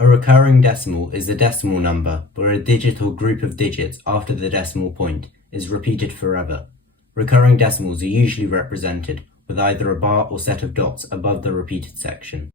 A recurring decimal is a decimal number where a digit or group of digits after the decimal point is repeated forever. Recurring decimals are usually represented with either a bar or set of dots above the repeated section.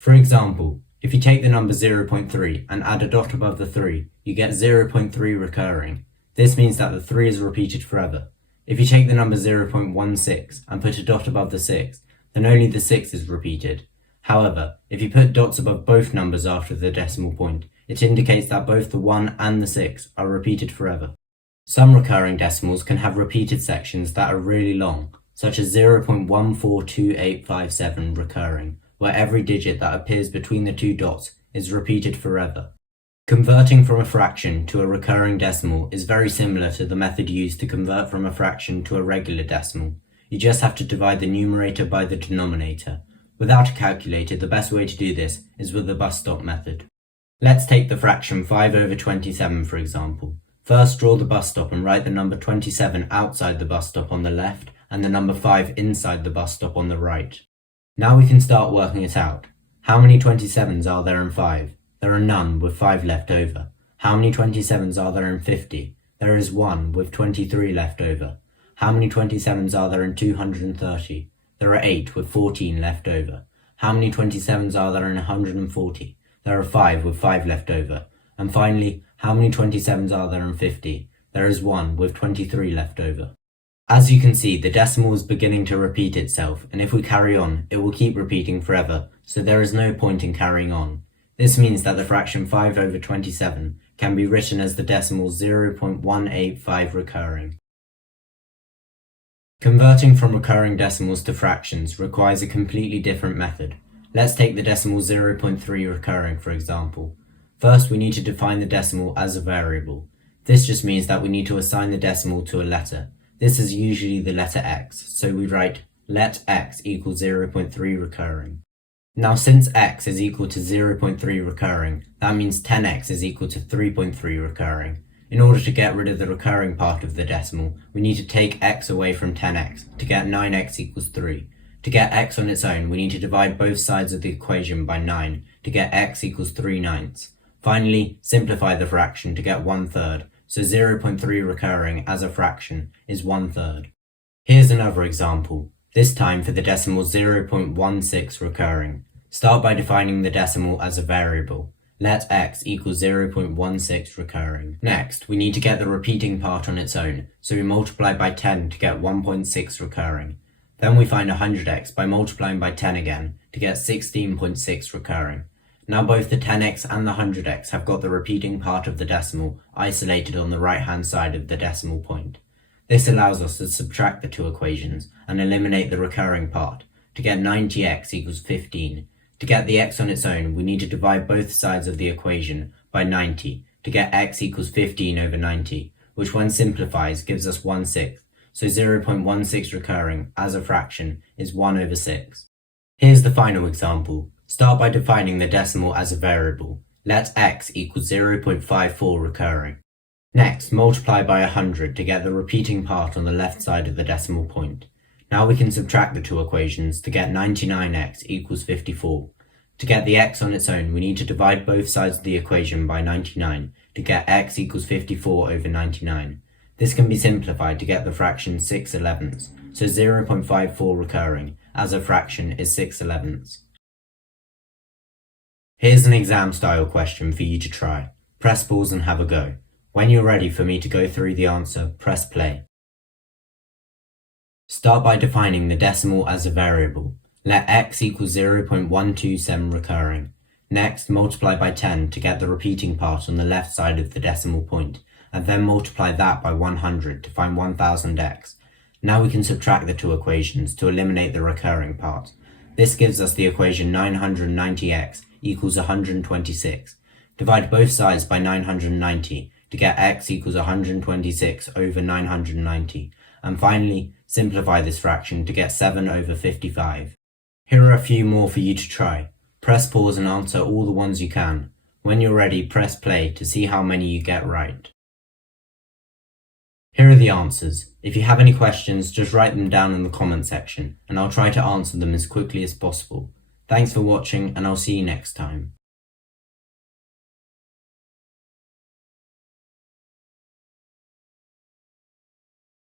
For example, if you take the number 0.3 and add a dot above the 3, you get 0.3 recurring. This means that the 3 is repeated forever. If you take the number 0.16 and put a dot above the 6, then only the 6 is repeated. However, if you put dots above both numbers after the decimal point, it indicates that both the 1 and the 6 are repeated forever. Some recurring decimals can have repeated sections that are really long, such as 0.142857 recurring, where every digit that appears between the two dots is repeated forever. Converting from a fraction to a recurring decimal is very similar to the method used to convert from a fraction to a regular decimal. You just have to divide the numerator by the denominator. Without a calculator, the best way to do this is with the bus stop method. Let's take the fraction 5/27 for example. First, draw the bus stop and write the number 27 outside the bus stop on the left and the number 5 inside the bus stop on the right. Now we can start working it out. How many 27s are there in 5? There are none, with 5 left over. How many 27s are there in 50? There is 1, with 23 left over. How many 27s are there in 230? There are 8, with 14 left over. How many 27s are there in 140? There are 5, with 5 left over. And finally, how many 27s are there in 50? There is 1, with 23 left over. As you can see, the decimal is beginning to repeat itself, and if we carry on, it will keep repeating forever, so there is no point in carrying on. This means that the fraction 5/27 can be written as the decimal 0.185 recurring. Converting from recurring decimals to fractions requires a completely different method. Let's take the decimal 0.3 recurring for example. First, we need to define the decimal as a variable. This just means that we need to assign the decimal to a letter. This is usually the letter x, so we write let x equal 0.3 recurring. Now since x is equal to 0.3 recurring, that means 10x is equal to 3.3 recurring. In order to get rid of the recurring part of the decimal, we need to take x away from 10x to get 9x equals 3. To get x on its own, we need to divide both sides of the equation by 9 to get x equals 3/9. Finally, simplify the fraction to get 1/3, so 0.3 recurring as a fraction is 1/3. Here's another example, this time for the decimal 0.16 recurring. Start by defining the decimal as a variable. Let x equal 0.16 recurring. Next, we need to get the repeating part on its own, so we multiply by 10 to get 1.6 recurring. Then we find 100x by multiplying by 10 again to get 16.6 recurring. Now both the 10x and the 100x have got the repeating part of the decimal isolated on the right-hand side of the decimal point. This allows us to subtract the two equations and eliminate the recurring part to get 90x equals 15. To get the x on its own, we need to divide both sides of the equation by 90 to get x equals 15/90, which when simplifies gives us 1/6, so 0.16 recurring as a fraction is 1/6. Here's the final example. Start by defining the decimal as a variable. Let x equal 0.54 recurring. Next, multiply by 100 to get the repeating part on the left side of the decimal point. Now we can subtract the two equations to get 99x equals 54. To get the x on its own, we need to divide both sides of the equation by 99 to get x equals 54/99. This can be simplified to get the fraction 6/11, so 0.54 recurring as a fraction is 6/11. Here's an exam style question for you to try. Press pause and have a go. When you're ready for me to go through the answer, press play. Start by defining the decimal as a variable. Let x equal 0.127 recurring. Next, multiply by 10 to get the repeating part on the left side of the decimal point, and then multiply that by 100 to find 1000x. Now we can subtract the two equations to eliminate the recurring part. This gives us the equation 990x equals 126. Divide both sides by 990 to get x equals 126/990. And finally, simplify this fraction to get 7/55. Here are a few more for you to try. Press pause and answer all the ones you can. When you're ready, press play to see how many you get right. Here are the answers. If you have any questions, just write them down in the comment section and I'll try to answer them as quickly as possible. Thanks for watching and I'll see you next time.